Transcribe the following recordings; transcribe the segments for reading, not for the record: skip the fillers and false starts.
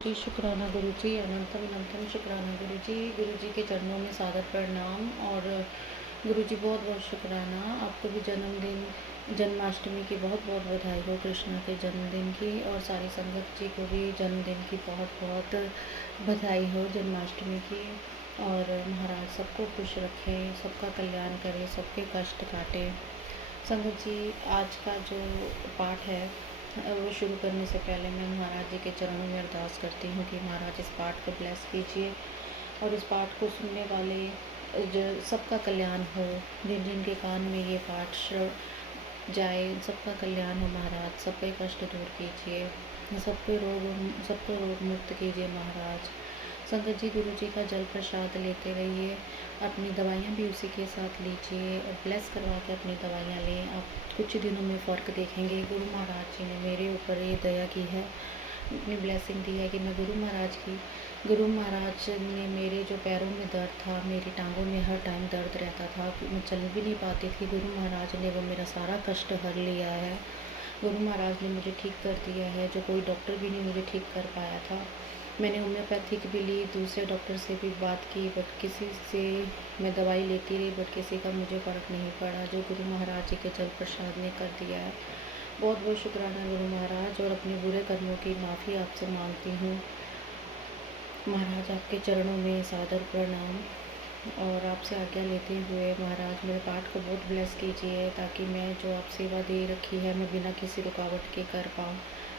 जी शुक्राना गुरु जी, अनंतम अनंतम शुक्राना गुरु जी के चरणों में सादर प्रणाम। और गुरु जी बहुत बहुत शुक्राना, आपको भी जन्मदिन जन्माष्टमी की बहुत बहुत बधाई हो, कृष्णा के जन्मदिन की। और सारी संगत जी को भी जन्मदिन की बहुत बहुत बधाई हो, जन्माष्टमी की। और महाराज सबको खुश रखे, सबका कल्याण करे, सबके कष्ट काटे। संगत जी, आज का जो पाठ है वो शुरू करने से पहले मैं महाराज जी के चरणों में अरदास करती हूँ कि महाराज इस पाठ को ब्लेस कीजिए और इस पाठ को सुनने वाले जो सबका कल्याण हो, जिन जिन के कान में ये पाठ श्रव जाए, सबका कल्याण हो महाराज, सबके कष्ट दूर कीजिए, सबको रोग मुक्त कीजिए महाराज। संगत जी, गुरु जी का जल प्रसाद लेते रहिए, अपनी दवाइयाँ भी उसी के साथ लीजिए और ब्लेस करवा के अपनी दवाइयाँ लें। आप कुछ दिनों में फ़र्क देखेंगे। गुरु महाराज जी ने मेरे ऊपर ये दया की है, अपनी ब्लेसिंग दी है कि मैं गुरु महाराज ने मेरे जो पैरों में दर्द था, मेरी टांगों में हर टाइम दर्द रहता था, मैं चल भी नहीं पाती थी, गुरु महाराज ने वो मेरा सारा कष्ट हर लिया है। गुरु महाराज ने मुझे ठीक कर दिया है, जो कोई डॉक्टर भी नहीं मुझे ठीक कर पाया था। मैंने होम्योपैथिक भी ली, दूसरे डॉक्टर से भी बात की, बट किसी से मैं दवाई लेती रही, बट किसी का मुझे फ़र्क नहीं पड़ा, जो गुरु महाराज जी के जल प्रसाद ने कर दिया है। बहुत बहुत शुक्राना गुरु महाराज, और अपने बुरे कर्मों की माफ़ी आपसे मांगती हूँ महाराज। आपके चरणों में सादर प्रणाम। और आपसे आज्ञा लेते हुए महाराज मेरे पाठ को बहुत ब्लेस कीजिए, ताकि मैं जो आप सेवा दे रखी है मैं बिना किसी रुकावट के कर पाऊँ।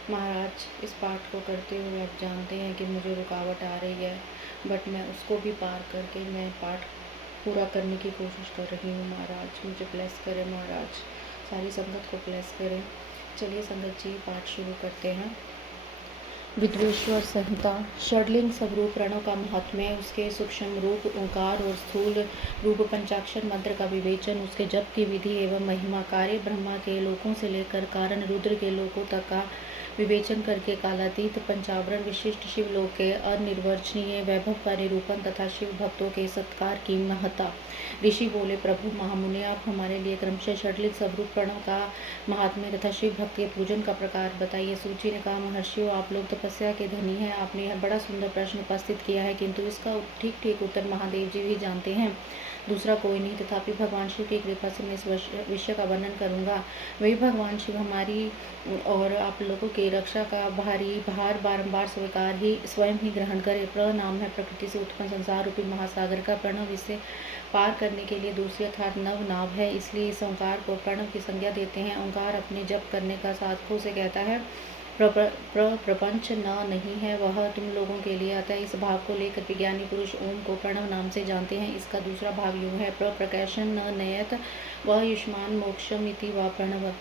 महाराज इस पाठ को करते हुए आप जानते हैं कि मुझे रुकावट आ रही है, बट मैं उसको भी पार करके मैं पाठ पूरा करने की कोशिश कर रही हूँ। महाराज मुझे ब्लेस करें महाराज, सारी संगत को ब्लेस करें। चलिए संगत जी, पाठ शुरू करते हैं। विद्वेश्वर संहिता। षडलिंग स्वरूप प्रणव का महात्म्य, उसके सूक्ष्म रूप ओंकार और स्थूल रूप पंचाक्षर मंत्र का विवेचन, उसके जप की विधि एवं महिमा, कार्य ब्रह्मा के लोकों से लेकर कारण रुद्र के लोकों तक का विवेचन करके कालातीत पंचावरण विशिष्ट शिवलोक के अनिर्वचनीय वैभव का निरूपण तथा शिव भक्तों के सत्कार की महत्ता। ऋषि बोले, प्रभु महामुनि, आप हमारे लिए क्रमशः षडलिंग स्वरूप प्रणव का महात्म्य तथा शिव भक्ति पूजन का प्रकार बताइए। सूची ने कहा, महर्षियों, आप लोग तपस्या के धनी हैं, आपने यह बड़ा सुंदर प्रश्न उपस्थित किया है, किंतु इसका ठीक ठीक उत्तर महादेव जी भी जानते हैं, दूसरा कोई नहीं। तथापि भगवान शिव की कृपा से मैं इस विषय का वर्णन करूंगा। वही भगवान शिव हमारी और आप लोगों की रक्षा का भारी भार बारंबार स्वीकार ही स्वयं ही ग्रहण करे। प्रनाम है प्रकृति से उत्पन्न संसार रूपी महासागर का, प्रणव इसे पार करने के लिए दूसरी अर्थात नव नाव है, इसलिए इस ओंकार को प्रणव की संज्ञा देते हैं। ओंकार अपने जप करने का साधकों से कहता है, प्रपंच न नहीं है, वह तुम लोगों के लिए। अतः इस भाव को लेकर विज्ञानी पुरुष ओम को प्रणव नाम से जानते हैं। इसका दूसरा भाव यूं है, प्रकाशन न नयत वह युष्मान मोक्षम इति व प्रणव,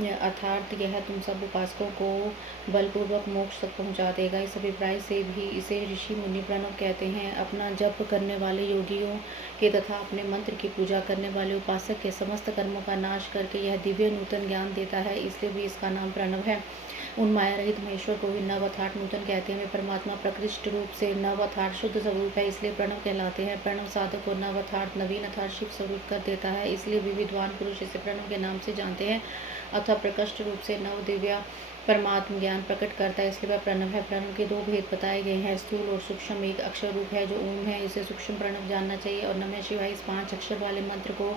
अर्थात यह तुम सब उपासकों को बलपूर्वक मोक्ष तक पहुंचा देगा। इस अभिप्राय से भी इसे ऋषि मुनि प्रणव कहते हैं। अपना जप करने वाले योगियों के तथा अपने मंत्र की पूजा करने वाले उपासक के समस्त कर्मों का नाश करके यह दिव्य नूतन ज्ञान देता है, इसलिए भी इसका नाम प्रणव है। उन माया रहित महेश्वर को ही नव अर्थात नूतन कहते हैं। परमात्मा प्रकृष्ट रूप से नव अर्थात शुद्ध स्वरूप है, इसलिए प्रणव कहलाते हैं। प्रणव साधक को नव अर्थात नवीन अर्थात शिव स्वरूप कर देता है, इसलिए विद्वान पुरुष इसे प्रणव के नाम से जानते हैं। अतः प्रकृष्ट रूप से नव दिव्या परमात्म ज्ञान प्रकट करता है, इसलिए वह प्रणव है। प्रणव के दो भेद बताए गए हैं, स्थूल और सूक्ष्म। एक अक्षर रूप है जो ओम है, इसे सूक्ष्म प्रणव जानना चाहिए, और नमः शिवाय इस 5 अक्षर वाले मंत्र को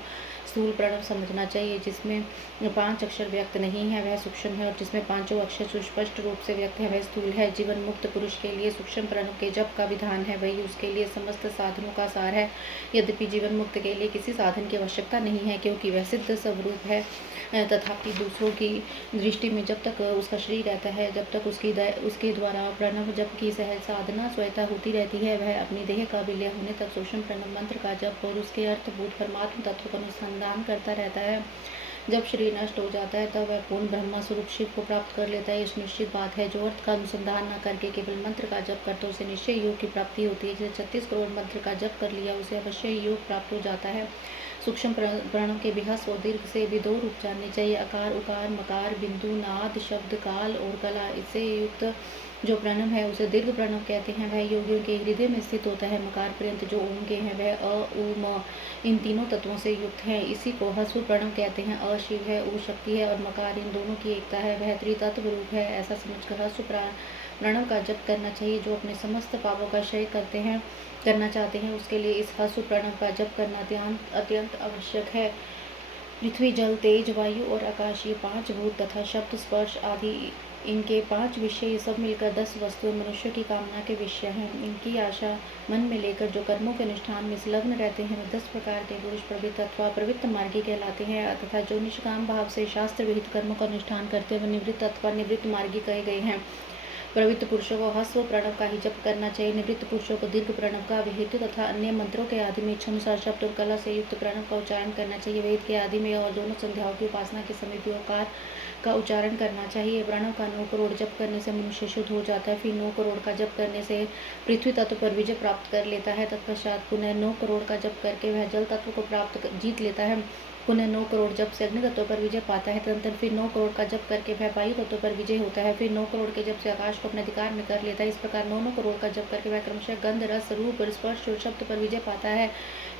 स्थूल प्रणव समझना चाहिए। जिसमें 5 अक्षर व्यक्त नहीं है वह सूक्ष्म है, और जिसमें 5 अक्षर सुस्पष्ट रूप से व्यक्त है वह स्थूल है। जीवन मुक्त पुरुष के लिए सूक्ष्म प्रणव के जप का विधान है, वही उसके लिए समस्त साधनों का सार है। यद्यपि जीवन मुक्त के लिए किसी साधन की आवश्यकता नहीं है, क्योंकि वह सिद्ध स्वरूप है, तथापि दूसरों की दृष्टि में जब तक उसका शरीर रहता है, जब तक उसके द्वारा प्रणव जप की सहज साधना स्वयता होती रहती है, वह अपनी देह का विलय होने तक सूक्ष्म प्रणव मंत्र का जप और उसके अर्थभूत परमात्म तत्व का अनुसंधान करता रहता है। जब शरीर नष्ट हो जाता है तब वह पूर्ण ब्रह्म स्वरूप शिव को प्राप्त कर लेता है। इस निश्चित बात है, जो अर्थ का अनुसंधान न करके केवल मंत्र का जप करता उसे निश्चय योग की प्राप्ति होती है। जिसे 36 करोड़ मंत्र का जप कर लिया उसे अवश्य योग प्राप्त हो जाता है। सूक्ष्म प्रणव के विहस और दीर्घ से भी 2 रूप जानने चाहिए, अकार उकार मकार बिंदु नाद शब्द काल और कला। इससे युक्त जो प्रणव है उसे दीर्घ प्रणव कहते हैं, वह योगियों के हृदय में स्थित होता है। मकार पर्यंत जो ओम के हैं वह अ उ म इन तीनों तत्वों से युक्त है, इसी को ह्रस्व प्रणव कहते हैं। अ शिव है, उ शक्ति है और मकार इन दोनों की एकता है, वह त्रितत्व रूप है। ऐसा समझकर ह्रस्व प्रणव का जप करना चाहिए। जो अपने समस्त पापों का क्षय करना चाहते हैं उसके लिए इस हसु प्रणव का जप करना अत्यंत आवश्यक है। पृथ्वी, जल, तेज, वायु और आकाश, ये 5 भूत तथा शब्द, स्पर्श आदि इनके 5 विषय, ये सब मिलकर 10 वस्तुएं मनुष्य की कामना के विषय हैं। इनकी आशा मन में लेकर जो कर्मों के अनुष्ठान में संलग्न रहते हैं वे 10 प्रकार के पुरुष प्रवृत्त अथवा प्रवृत्त मार्गी कहलाते हैं, तथा जो निष्काम भाव से शास्त्र विहित कर्मों का अनुष्ठान करते हुए निवृत्त अथवा निवृत्त मार्गी कहे गए हैं। प्रवृत्त पुरुषों को ह्रस्व प्रणव का ही जप करना चाहिए। निवृत्त पुरुषों को दीर्घ प्रणव का, विहित तथा अन्य मंत्रों के आदि में इच्छानुसार शब्द और कला से युक्त प्रणव का उच्चारण करना चाहिए। वेद के आदि में और दोनों संध्याओं की उपासना के समय भी ओकार का उच्चारण करना चाहिए। प्रणव का 9 करोड़ जप करने से मनुष्य शुद्ध हो जाता है। फिर 9 करोड़ का जप करने से पृथ्वी तत्व पर विजय प्राप्त कर लेता है। तत्पश्चात पुनः 9 करोड़ का जप करके वह जल तत्व को जीत लेता है। पुनः 9 करोड़ जप से अग्नि तत्व पर विजय पाता है। तदनंतर फिर 9 करोड़ का जप करके वह वायु तत्व पर विजय होता है। फिर 9 करोड़ के जप से आकाश को अपने अधिकार में कर लेता है। इस प्रकार 9 करोड़ का जप करके वह क्रमशः गंध, रस, रूप, स्पर्श और शब्द पर विजय पाता है।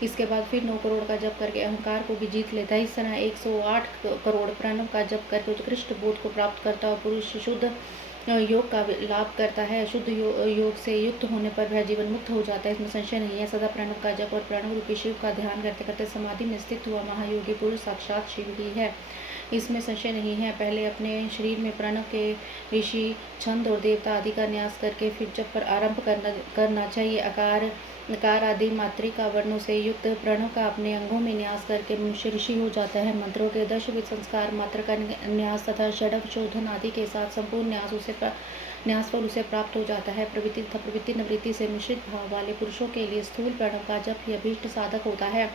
इसके बाद फिर 9 करोड़ का जप करके अहंकार को भी जीत लेता है। इस तरह 108 करोड़ प्रणव का जप करके उत्कृष्ट बोध को प्राप्त करता है। पुरुष शुद्ध योग का लाभ करता है। शुद्ध योग से युक्त होने पर वह जीवन मुक्त हो जाता है, इसमें संशय नहीं है। सदा प्रणव का जप और प्रणव रूपी शिव का ध्यान करते करते समाधि में स्थित हुआ महायोगी पुरुष साक्षात शिव ही है, इसमें संशय नहीं है। पहले अपने शरीर में प्रणव के ऋषि, छंद और देवता आदि का न्यास करके फिर जप पर आरंभ करना चाहिए। नकार आदि मात्रिका वर्णों से युक्त प्रणव का अपने अंगों में न्यास करके मनुष्य ऋषि हो जाता है। मंत्रों के 10 विध संस्कार मात्र का न्यास तथा षडव शोधन आदि के साथ संपूर्ण न्यास फल उसे प्राप्त हो जाता है। प्रवृत्ति तथा प्रवृत्ति निवृत्ति से मिश्रित भाव वाले पुरुषों के लिए स्थूल प्रणव का जप ही अभीष्ट साधक होता है।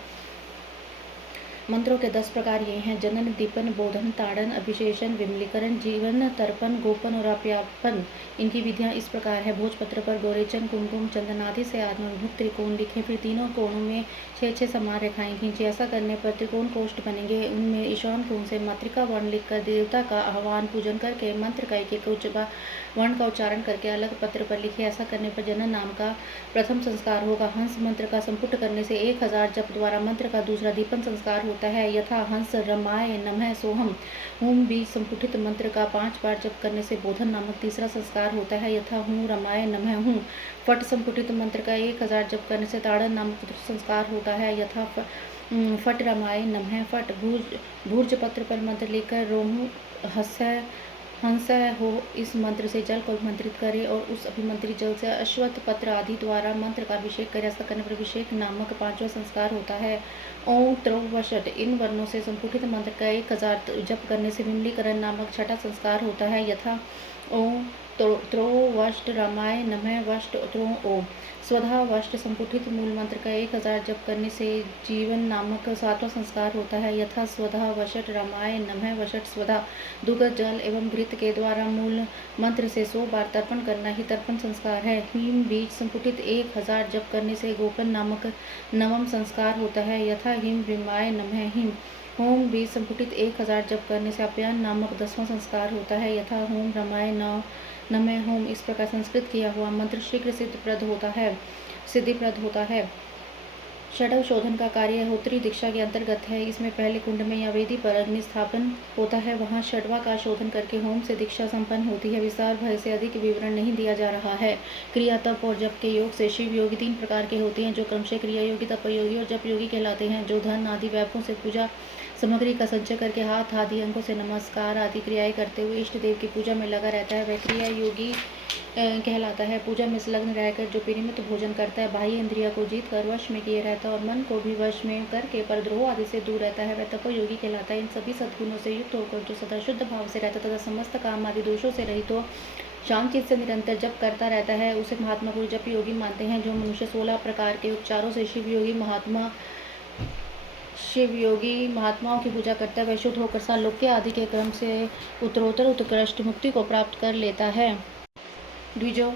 मंत्रों के 10 प्रकार ये हैं: जनन, दीपन, बोधन, ताड़न, अभिषेचन, विमलीकरण, जीवन, तर्पण, गोपन और अप्यापन। इनकी विधियां इस प्रकार है: भोजपत्र पर गोरेचन, कुमकुम, चंदन आदि से आत्मविभुक्त त्रिकोण लिखे, फिर तीनों कोणों में 6-6 समान रेखाएं खींची। ऐसा करने पर त्रिकोण कोष्ठ बनेंगे। उनमें ईशान कोण से मातृका वर्ण लिखकर देवता का आह्वान पूजन करके मंत्र का एक वर्ण का उच्चारण करके अलग पत्र पर लिखे। ऐसा करने पर जनन नाम का प्रथम संस्कार होगा। हंस मंत्र का संपुट करने से 1000 जप द्वारा मंत्र का दूसरा दीपन संस्कार होता है। यथा हंस रमाय नमः सोहम। हूम बीज संपुटित मंत्र का 5 बार जप करने से बोधन नामक तीसरा संस्कार होता है। यथा हूँ रमाय नमः हूँ। फट संपुटित मंत्र का 1000 जप करने से ताड़न नामक संस्कार होता है। यथा फट रमाय नमः फट। भूर्ज पत्र पर मंत्र लेकर रोहू हंस हो इस मंत्र से जल को अभिमंत्रित करे और उस अभिमंत्रित जल से अश्वत्थ पत्र आदि द्वारा मंत्र का अभिषेक करे। ऐसा करने पर अभिषेक नामक 5वां संस्कार होता है। ओं त्रो वषट। इन वर्णों से संपुटित मंत्र का 1000 जप करने से विमलीकरण नामक 6वां संस्कार होता है। यथा ओं त्रो वष्ट रामाय नमः वष्ट त्रो ओम। स्वधा वष्ट संपुटित मूल मंत्र का 1000 जप करने से जीवन नामक 7वां संस्कार होता है। यथा स्वधा वषट रामाय नमः वषट स्वधा। दुग्ध, जल एवं घृत के द्वारा मूल मंत्र से 100 बार तर्पण करना ही तर्पण संस्कार है। हीम बीज संपुटित 1000 जप करने से गोपन नामक 9वां संस्कार होता है। यथा हिम विमाय नमः हिम। होम बीज संपुटित 1000 जप करने से अप्यान नामक 10वां संस्कार होता है। यथा होम रमाय नमः होम। इस प्रकार संस्कृत किया हुआ मंत्र शीघ्र सिद्धिप्रद होता है। षडव शोधन का कार्य होत्री दीक्षा के अंतर्गत है। इसमें पहले कुंड में या वेदी पर अग्नि स्थापन होता है, वहां षडवा का शोधन करके होम से दीक्षा संपन्न होती है। विस्तार भय से अधिक विवरण नहीं दिया जा रहा है। क्रिया, तप और जप के योग से शिव योगी 3 प्रकार के होते हैं, जो क्रमशः क्रिया योगी, तप योगी और जप योगी कहलाते हैं। जो धन आदि वैभवों से पूजा सामग्री का संचय करके हाथ आदि अंगों से नमस्कार आदि क्रियाएं करते हुए इष्ट देव की पूजा में लगा रहता है, वह क्रिया योगी कहलाता है। पूजा में संलग्न रहकर जो परिमित भोजन करता है, बाह्य इंद्रिया को जीत कर वश में किए रहता है और मन को भी वश में करके परद्रोह आदि से दूर रहता है, वह तपोयोगी कहलाता है। इन सभी सद्गुणों से युक्त होकर जो सदा शुद्ध भाव से रहता तथा समस्त काम आदि दोषों से रहित हो शांत चित्त से निरंतर जप करता रहता है, उसे महात्मा पुरुष जप योगी मानते हैं। जो मनुष्य 16 प्रकार के उपचारों से शिव योगी महात्माओं की पूजा करता है, वह शुद्ध होकर सालोक्य आदि के क्रम से उत्तरोत्तर उत्कृष्ट मुक्ति को प्राप्त कर लेता है। द्विजो,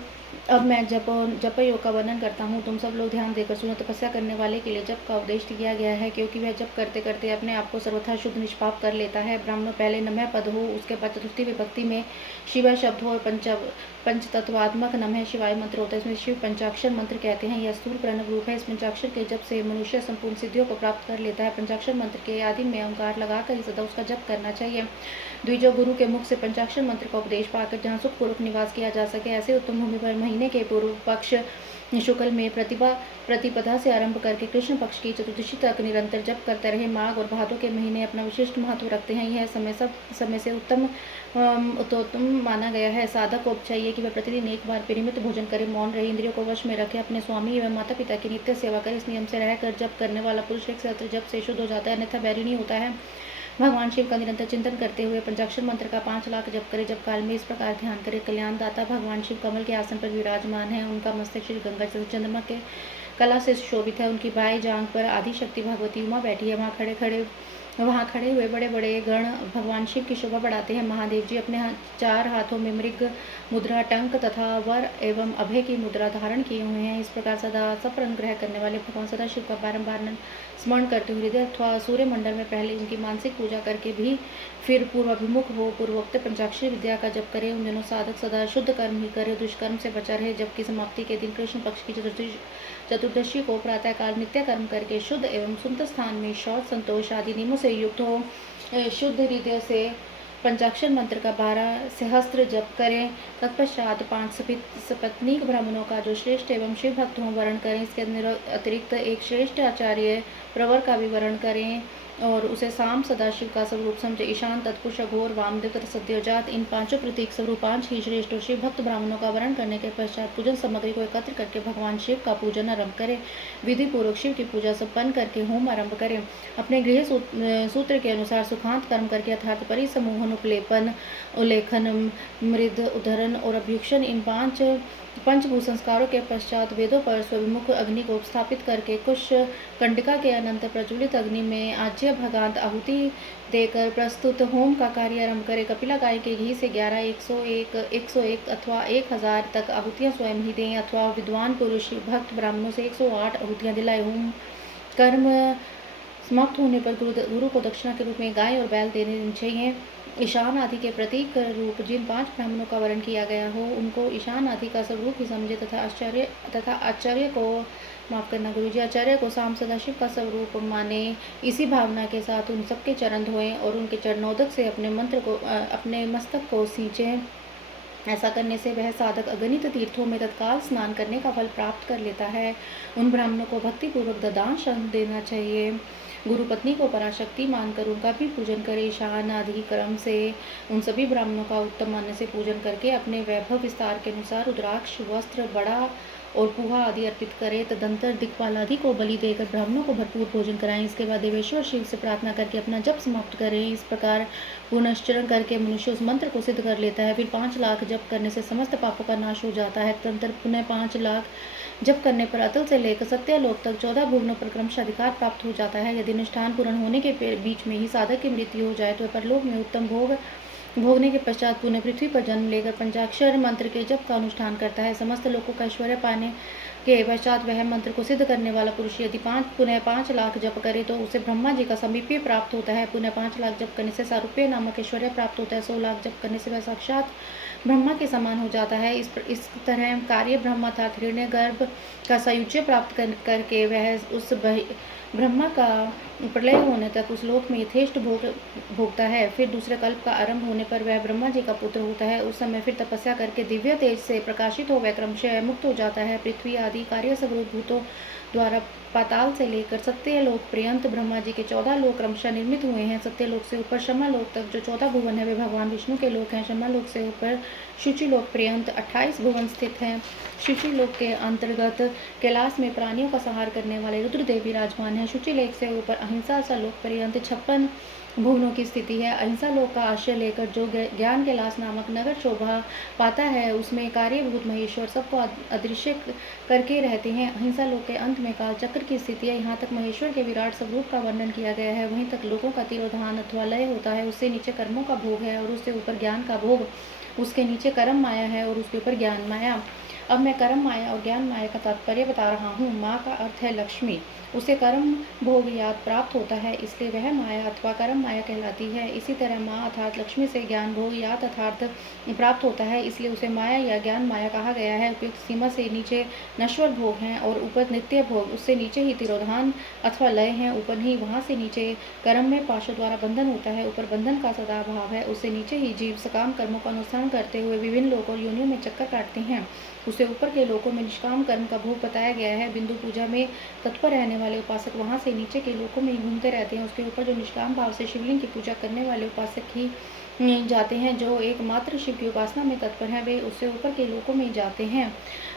अब मैं जप योग का वर्णन करता हूँ, तुम सब लोग ध्यान देकर सुनो। तपस्या करने वाले के लिए जप का उपदेश दिया गया है, क्योंकि वह जप करते करते अपने आप को सर्वथा शुद्ध निष्पाप कर लेता है। ब्राह्मण पहले नमः पद हो, उसके बाद चतुर्थी विभक्ति में शिव शब्द हो और पंचतत्वात्मक नमः शिवाय मंत्र होता है। इसमें शिव पंचाक्षर मंत्र कहते हैं। यह स्थूल प्रणव रूप है। इस पंचाक्षर के जप से मनुष्य संपूर्ण सिद्धियों को प्राप्त कर लेता है। पंचाक्षर मंत्र के आदि में ओंकार लगाकर ही सदा उसका जप करना चाहिए। द्विजो गुरु के मुख से पंचाक्षर मंत्र का उपदेश पाकर जहाँ सुखपूर्वक निवास किया जा सके, ऐसे उत्तम भूमि पर महीने के पूर्व पक्ष शुक्ल में प्रतिपदा से आरंभ करके कृष्ण पक्ष की चतुर्दशी तक निरंतर जप करते रहे। माघ और भादों के महीने अपना विशिष्ट महत्व रखते हैं। यह समय सब समय से उत्तम माना गया है। साधक को चाहिए कि वह प्रतिदिन एक बार परिमित भोजन करे, मौन रहे, इंद्रियों को वश में रखे, अपने स्वामी एवं माता पिता की नित्य सेवा करे। इस नियम से रहकर जप करने वाला पुरुष एक सहस्त्र जप से शुद्ध हो जाता है, अन्यथा बैरी नहीं होता है। भगवान शिव का निरंतर चिंतन करते हुए पंचाक्षर मंत्र का 5 लाख जप करे। जब काल में इस प्रकार ध्यान करे, कल्याण दाता भगवान शिव कमल के आसन पर विराजमान है। उनका मस्तक श्री गंगा चंद्रमा के कला से शोभित है। उनकी बाएं जांघ पर आदि शक्ति भगवती उमा बैठी है। वहाँ खड़े हुए बड़े बड़े गण भगवान शिव की शोभा बढ़ाते हैं। महादेव जी अपने 4 हाथों में मृग मुद्रा, टंक तथा वर एवं अभय की मुद्रा धारण किए हुए हैं। इस प्रकार सदा सब अनुग्रह करने वाले भगवान सदाशिव का बारंबार स्मरण करते हुए हृदय अथवा सूर्य मंडल में पहले उनकी मानसिक पूजा करके भी फिर पूर्वाभिमुख हो पूर्वोक्त पंचाक्षरी विद्या का जप करे। उन दिनों साधक सदा शुद्ध कर्म ही करे, दुष्कर्म से बचा रहे। जबकि समाप्ति के दिन कृष्ण पक्ष की चतुर्दशी को प्रातः काल नित्य कर्म करके शुद्ध एवं सुंदर स्थान में शौच, संतोष आदि नियमों से युक्त हो शुद्ध हृदय से पंचाक्षर मंत्र का 12 सहस्त्र जप करें। तत्पश्चात 5 सपत्नीक ब्राह्मणों का जो श्रेष्ठ एवं शिव भक्त हों वर्ण करें। इसके अतिरिक्त एक श्रेष्ठ आचार्य प्रवर का भी वर्ण करें और उसे साम सदाशिव का स्वरूप समझे। ईशान, तत्पुरुष, अघोर, वामदेव तथा सद्योजात, इन 5 प्रतीक स्वरूप 5 ही श्रेष्ठ और शिव भक्त ब्राह्मणों का वर्ण करने के पश्चात पूजन सामग्री को एकत्र करके भगवान शिव का पूजन आरंभ करें। विधि पूर्वक शिव की पूजा संपन्न करके होम आरंभ करें। अपने गृह सूत्र के अनुसार सुखांत कर्म करके अर्थात परिसमूहन, उपलेपन, उल्लेखन, मृद, उद्धरण और अभ्युक्षण, इन 5 पंचभूत संस्कारों के पश्चात वेदों पर स्वविमुख अग्नि को स्थापित करके कुश कंडिका के अनंत प्रज्वलित अग्नि में आज्य भगांत आहुति देकर प्रस्तुत होम का कार्य आरंभ करे। कपिला गाय के घी से 11, 101 अथवा 1000 तक आहुतियां स्वयं ही दें अथवा विद्वान पुरुष भक्त ब्राह्मणों से 108 आहुतियां दिलाए। होम कर्म समाप्त होने पर गुरु को दक्षिणा के रूप में गाय और बैल देने चाहिए। ईशान आदि के प्रतीक रूप जिन 5 ब्राह्मणों का वर्ण किया गया हो उनको ईशान आदि का स्वरूप ही समझे तथा आचार्य को माफ करना गुरुजी आचार्य को साम सदाशिव का स्वरूप माने। इसी भावना के साथ उन सबके चरण धोएं और उनके चरणोदक से अपने मस्तक को सींचे। ऐसा करने से वह साधक अगणित तीर्थों में तत्काल स्नान करने का फल प्राप्त कर लेता है। उन ब्राह्मणों को भक्तिपूर्वक ददांश देना चाहिए। गुरु पत्नी को पराशक्ति मानकर उनका भी पूजन करे। ईशान आदि क्रम से उन सभी ब्राह्मणों का उत्तम मान्य से पूजन करके अपने वैभव विस्तार के अनुसार रुद्राक्ष, वस्त्र, बड़ा और पुहा आदि अर्पित करे। तदंतर दिक्पाल आदि को बलि देकर ब्राह्मणों को भरपूर भोजन कराएं। इसके बाद देवेश्वर शिव से प्रार्थना करके अपना जप समाप्त करें। इस प्रकार पुनश्चरण करके मनुष्य उस मंत्र को सिद्ध कर लेता है। फिर 5 लाख जप करने से समस्त पापों का नाश हो जाता है। तदंतर पुनः 5 लाख जप करने पर अतल से लेकर सत्यलोक तक 14 भुवनों पर क्रमशः अधिकार प्राप्त हो जाता है। यदि अनुष्ठान पूर्ण होने के बीच में ही साधक की मृत्यु हो जाए तो परलोक में उत्तम भोगने के पश्चात पुनः पृथ्वी पर जन्म लेकर पंचाक्षर मंत्र के जप का अनुष्ठान करता है। समस्त लोगों का ऐश्वर्य पाने के पश्चात वह मंत्र को सिद्ध करने वाला पुरुष यदि पुनः 5 लाख जप करे तो उसे ब्रह्मा जी का समीप्य प्राप्त होता है। पुनः 5 लाख जप करने से सारूप्य नामक ऐश्वर्य प्राप्त होता है। 100 लाख जप करने से वह साक्षात ब्रह्मा के समान हो जाता है। इस तरह कार्य ब्रह्मा था हिरण्य गर्भ का सायुज्य प्राप्त करके वह उस ब्रह्मा का प्रलय होने तक उस लोक में यथेष्ट भोगता है। फिर दूसरे कल्प का आरंभ होने पर वह ब्रह्मा जी का पुत्र होता है। उस समय फिर तपस्या करके दिव्य तेज से प्रकाशित हो वह क्रमशः मुक्त हो जाता है। पृथ्वी आदि कार्य सब भूतों द्वारा पाताल से लेकर सत्यलोक पर्यंत ब्रह्मा जी के 14 लोक क्रमशः निर्मित हुए हैं। सत्यलोक से ऊपर शमालोक तक जो 14 भुवन है वे भगवान विष्णु के लोक हैं। शमालोक से ऊपर शुचिलोक पर्यंत 28 भुवन स्थित हैं। शुचिलोक के अंतर्गत कैलाश में प्राणियों का संहार करने वाले रुद्रदेव विराजमान है। शुचिलोक से ऊपर अहिंसा सा लोक पर्यंत 56 भुवनों की स्थिति है। अहिंसा लोक का आश्रय लेकर जो ज्ञान कैलाश नामक नगर शोभा पाता है उसमें कार्यभूत महेश्वर सबको अदृश्य करके रहते हैं। अहिंसा लोक के अंत में काल चक्र की स्थिति है। यहाँ तक महेश्वर के विराट स्वरूप का वर्णन किया गया है। वहीं तक लोगों का तिरोधान अथवा लय होता है। उससे नीचे कर्मों का भोग है और उससे ऊपर ज्ञान का भोग। उसके नीचे कर्म माया है और उसके ऊपर ज्ञान माया। अब मैं कर्म माया और ज्ञान माया का तात्पर्य बता रहा हूँ। माँ का अर्थ है लक्ष्मी, उसे कर्म भोग याद प्राप्त होता है, इसलिए वह माया अथवा कर्म माया कहलाती है। इसी तरह माँ अर्थात लक्ष्मी से ज्ञान भोग याद अर्थात प्राप्त होता है, इसलिए उसे माया या ज्ञान माया कहा गया है। उपयुक्त सीमा से नीचे नश्वर भोग हैं और ऊपर नित्य भोग, उससे नीचे ही तिरोधान अथवा लय हैं, ऊपर ही वहाँ से नीचे कर्म में पाशों द्वारा बंधन होता है, ऊपर बंधन का सदा भाव है, उससे नीचे ही जीव सकाम कर्मों का अनुसरण करते हुए विभिन्न लोकों और योनियों में चक्कर काटते हैं। उसे ऊपर के लोकों में निष्काम कर्म का भोग बताया गया है। बिंदु पूजा में तत्पर रहने वाले उपासक वहाँ से नीचे के लोकों में ही घूमते रहते हैं। उसके ऊपर जो निष्काम भाव से शिवलिंग की पूजा करने वाले उपासक ही जाते हैं, जो एकमात्र शिव की उपासना में तत्पर हैं, वे उससे ऊपर के लोकों में ही जाते हैं।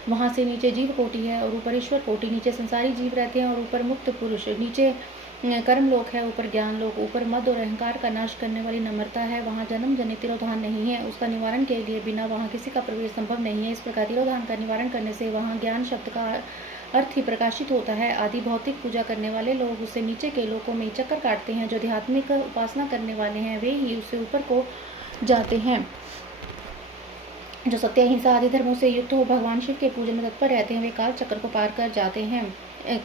वहाँ से नीचे जीव कोटि है और ऊपर ईश्वर कोटि, नीचे संसारी जीव रहते हैं और ऊपर मुक्त पुरुष, नीचे कर्म लोक है, ऊपर ज्ञान लोक, ऊपर मद और अहंकार का नाश करने वाली नम्रता है। वहाँ जन्म जनित तिरोधान नहीं है, उसका निवारण के लिए बिना वहाँ किसी का प्रवेश संभव नहीं है। इस प्रकार तिरोधान का निवारण करने से वहाँ ज्ञान शब्द का अर्थ ही प्रकाशित होता है। आदि भौतिक पूजा करने वाले लोग उससे नीचे के लोकों में चक्कर काटते हैं, जो आध्यात्मिक उपासना करने वाले हैं वे ही उससे ऊपर को जाते हैं। जो सत्य अहिंसा आदि धर्मों से युक्त हो भगवान शिव के पूजन में तत्पर रहते हैं, वे काल चक्र को पार कर जाते हैं।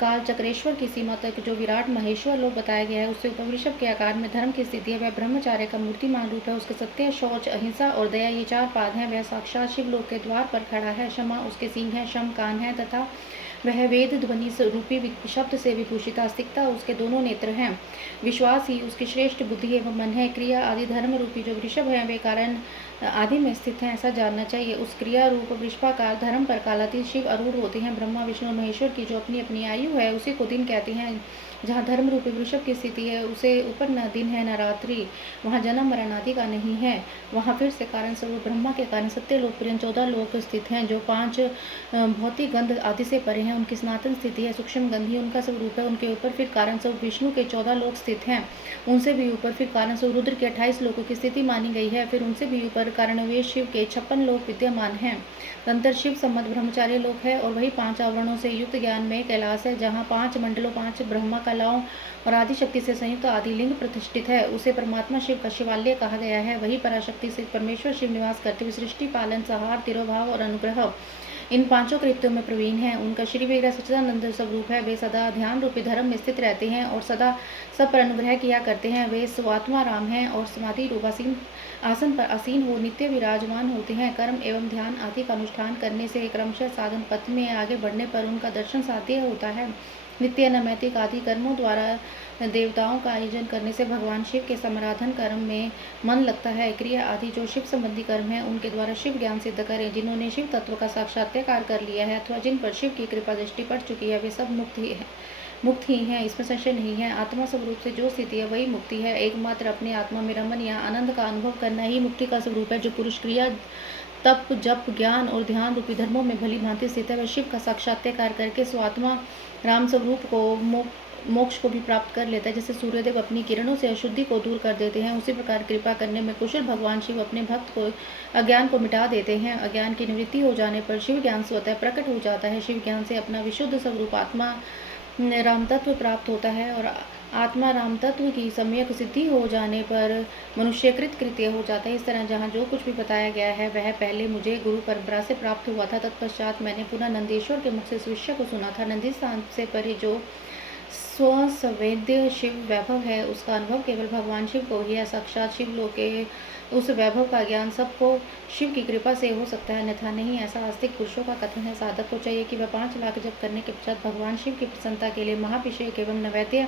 काल चक्रेश्वर की सीमा तक जो विराट महेश्वर लोक बताया गया है, उससे उपवृषभ के आकार में धर्म की स्थिति है। वह ब्रह्मचार्य का मूर्तिमान रूप है, उसके सत्य, शौच, अहिंसा और दया ये 4 पाद हैं। वह साक्षात शिव लोक के द्वार पर खड़ा है। क्षमा उसके सींग है, शम कान है तथा वह वेद ध्वनि रूपी शब्द से विभूषित, आस्तिकता उसके दोनों नेत्र हैं, विश्वास ही उसकी श्रेष्ठ बुद्धि एवं मन है। क्रिया आदि धर्म रूपी जो वृषभ है वे कारण आदि में स्थित हैं, ऐसा जानना चाहिए। उस क्रिया रूप वृषभाकार धर्म पर कालातीत शिव आरूढ़ होते हैं। ब्रह्मा विष्णु और महेश्वर की जो अपनी अपनी आयु है उसी को दिन कहते हैं। जहाँ धर्म रूपी वृषभ की स्थिति है उसे ऊपर न दिन है न रात्रि, वहाँ जन्म मरण आदि का नहीं है। वहाँ फिर से कारण स्वरूप ब्रह्मा के कारण सत्य लोक पर्यंत 14 लोक स्थित हैं, जो 5 भौतिक गंध आदि से परे हैं। उनकी स्नातन स्थिति है, सूक्ष्म गंध ही उनका स्वरूप है। उनके ऊपर फिर कारण स्वरूप विष्णु के 14 लोक स्थित हैं, उनसे भी ऊपर फिर कारण स्वरूप रुद्र के 28 लोकों की स्थिति मानी गई है। फिर उनसे भी ऊपर कारणवेश शिव के 56 लोक विद्यमान हैं। अंतर शिव सम्मत ब्रह्मचार्य लोक है और वही 5 आवरणों से युक्त ज्ञान में कैलाश है, जहाँ 5 मंडलों 5 ब्रह्मा कलाओं और आदि शक्ति से संयुक्त आदि लिंग प्रतिष्ठित है। उसे परमात्मा शिव का शिवालय कहा गया है। वही पराशक्ति से परमेश्वर शिव निवास करते हुए सृष्टि, पालन, संहार, तिरोभाव और अनुग्रह इन 5 कृत्यों में प्रवीण हैं। उनका श्री वेगा सच्चिदानंद स्वरूप है। वे सदा ध्यान रूपी धर्म में स्थित रहते हैं और सदा सब पर अनुग्रह किया करते हैं। वे स्वात्मा राम हैं और समाधि रूपासीन आसन पर आसीन हो नित्य विराजमान होते हैं। कर्म एवं ध्यान आदि का अनुष्ठान करने से क्रमशः साधन पथ में आगे बढ़ने पर उनका दर्शन साध्य होता है। नित्य नैमित्तिक आदि कर्मों द्वारा देवताओं का आयोजन करने से भगवान शिव के समाराधन कर्म में मन लगता है। क्रिया आदि जो शिव संबंधी कर्म है उनके द्वारा शिव ज्ञान सिद्ध करें। जिन्होंने शिव तत्व का साक्षात्कार कर लिया है अथवा जिन पर शिव की कृपा दृष्टि पड़ चुकी है वे सब मुक्त ही हैं, इसमें संशय नहीं है। आत्मा स्वरूप से जो स्थिति है वही मुक्ति है। एकमात्र अपने आत्मा में रमन या आनंद का अनुभव करना ही मुक्ति का स्वरूप है। जो पुरुष क्रिया, तप, जप, ज्ञान और ध्यान रूपी धर्मों में भली भांति स्थित है, वह शिव का साक्षात्कार करके स्वात्मा राम स्वरूप को मोक्ष को भी प्राप्त कर लेता है। जैसे सूर्यदेव अपनी किरणों से अशुद्धि को दूर कर देते हैं, उसी प्रकार कृपा करने में कुशल भगवान शिव अपने भक्त को अज्ञान को मिटा देते हैं। अज्ञान की निवृत्ति हो जाने पर शिव ज्ञान स्वतः प्रकट हो जाता है। शिव ज्ञान से अपना विशुद्ध स्वरूप आत्मा राम तत्व प्राप्त होता है और आत्मा राम तत्व की सम्यक सिद्धि हो जाने पर मनुष्यकृत कृत्य हो जाता है। इस तरह जहाँ जो कुछ भी बताया गया है वह पहले मुझे गुरु परंपरा से प्राप्त हुआ था। तत्पश्चात मैंने पुनः नंदीश्वर के मुख से इस विषय को सुना था। नंदी स्थान से परे जो स्वसंवेद्य शिव वैभव है उसका अनुभव केवल भगवान शिव को ही है। साक्षात शिव लोक के उस वैभव का ज्ञान सबको शिव की कृपा से हो सकता है, अन्यथा नहीं। ऐसा आस्तिक पुरुषों का कथन है। साधक को चाहिए कि वह 5 लाख जप करने के पश्चात भगवान शिव की प्रसन्नता के लिए महाभिषेक एवं नैवेद्य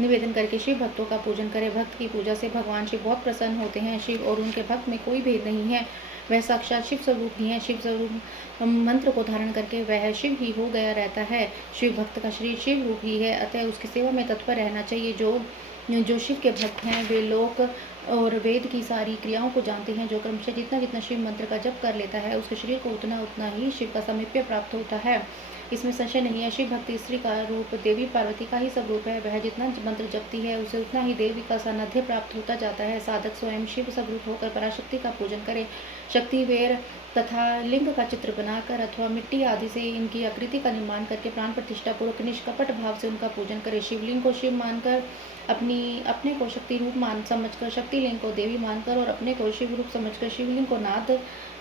निवेदन करके शिव भक्तों का पूजन करे। भक्त की पूजा से भगवान शिव बहुत प्रसन्न होते हैं। शिव और उनके भक्त में कोई भेद नहीं है, वह साक्षात शिव स्वरूप ही है। शिव स्वरूप मंत्र को धारण करके वह शिव ही हो गया रहता है। शिव भक्त का शरीर शिव रूप ही है, अतः उसकी सेवा में तत्पर रहना चाहिए। जो शिव के भक्त हैं वे लोक और वेद की सारी क्रियाओं को जानते हैं। जो क्रमशः जितना जितना शिव मंत्र का जप कर लेता है उसके शरीर को उतना उतना ही शिव का सामीप्य प्राप्त होता है, इसमें संशय नहीं है। शिव भक्ति स्त्री का रूप देवी पार्वती का ही स्वरूप है। वह जितना मंत्र जपती है उसे उतना ही देवी का सानिध्य प्राप्त होता जाता है। साधक स्वयं शिव स्वरूप होकर पराशक्ति का पूजन करे। शक्ति वेर तथा लिंग का चित्र बनाकर अथवा मिट्टी आदि से इनकी आकृति का निर्माण करके प्राण प्रतिष्ठा पूर्वक निष्कपट भाव से उनका पूजन करें। शिवलिंग को शिव मानकर अपने को शक्ति रूप समझकर, शक्ति लिंग को देवी मानकर और अपने को शिव रूप समझकर, शिवलिंग को नाद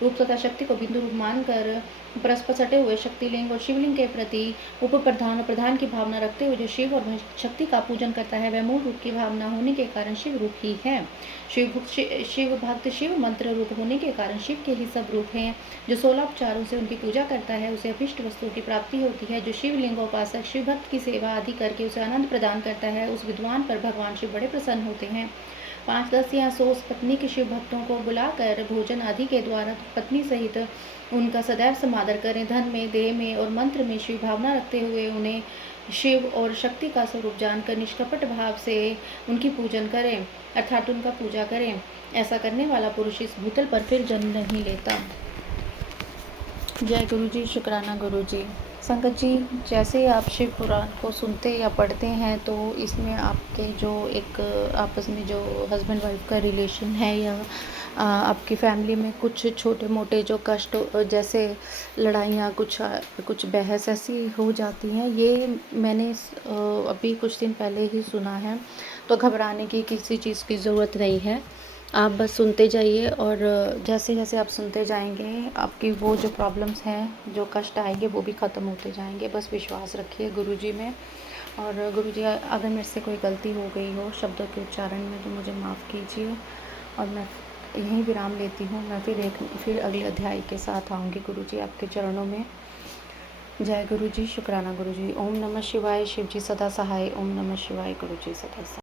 रूप तथा शक्ति को बिंदु रूप मानकर परस्पर सटे हुए शक्ति लिंग और शिवलिंग के प्रति उप प्रधान और प्रधान की भावना रखते हुए जो शिव और शक्ति का पूजन करता है वह मूल रूप की भावना होने के कारण शिव रूप ही है। शिव भक्त शिव मंत्र रूप होने के कारण शिव के ही सब रूप हैं। जो 16 उपचारों से उनकी पूजा करता है उसे अभिष्ट वस्तुओं की प्राप्ति होती है। जो शिवलिंगोपासक शिव भक्त की सेवा आदि करके उसे आनंद प्रदान करता है उस विद्वान पर भगवान शिव बड़े प्रसन्न होते हैं। 5, 10 या 100 पत्नी के शिव भक्तों को बुलाकर भोजन आदि के द्वारा पत्नी सहित उनका सदैव समादर करें। धन में, देह में और मंत्र में शिव भावना रखते हुए उन्हें शिव और शक्ति का स्वरूप जानकर निष्कपट भाव से उनकी पूजन करें अर्थात उनका पूजा करें। ऐसा करने वाला पुरुष इस भूतल पर फिर जन्म नहीं लेता। जय गुरु जी। शुक्राना गुरु जी। संगत जी, जैसे आप शिव पुराण को सुनते या पढ़ते हैं तो इसमें आपके जो एक आपस में जो हस्बैंड वाइफ का रिलेशन है या आपकी फैमिली में कुछ छोटे मोटे जो कष्ट जैसे लड़ाइयाँ, कुछ बहस ऐसी हो जाती हैं, ये मैंने अभी कुछ दिन पहले ही सुना है। तो घबराने की किसी चीज़ की ज़रूरत नहीं है। आप बस सुनते जाइए और जैसे जैसे आप सुनते जाएंगे आपकी वो जो प्रॉब्लम्स हैं, जो कष्ट आएंगे वो भी ख़त्म होते जाएंगे। बस विश्वास रखिए गुरु जी में। और गुरु जी, अगर मेरे से कोई गलती हो गई हो शब्दों के उच्चारण में तो मुझे माफ़ कीजिए। और मैं यहीं विराम लेती हूँ। मैं फिर अगले अध्याय के साथ आऊँगी गुरु जी आपके चरणों में। जय गुरु जी। शुक्राना गुरु जी। ओम नमः शिवाय। शिव जी सदा सहाय। ओम नमः शिवाय। गुरु जी सदा सहाय।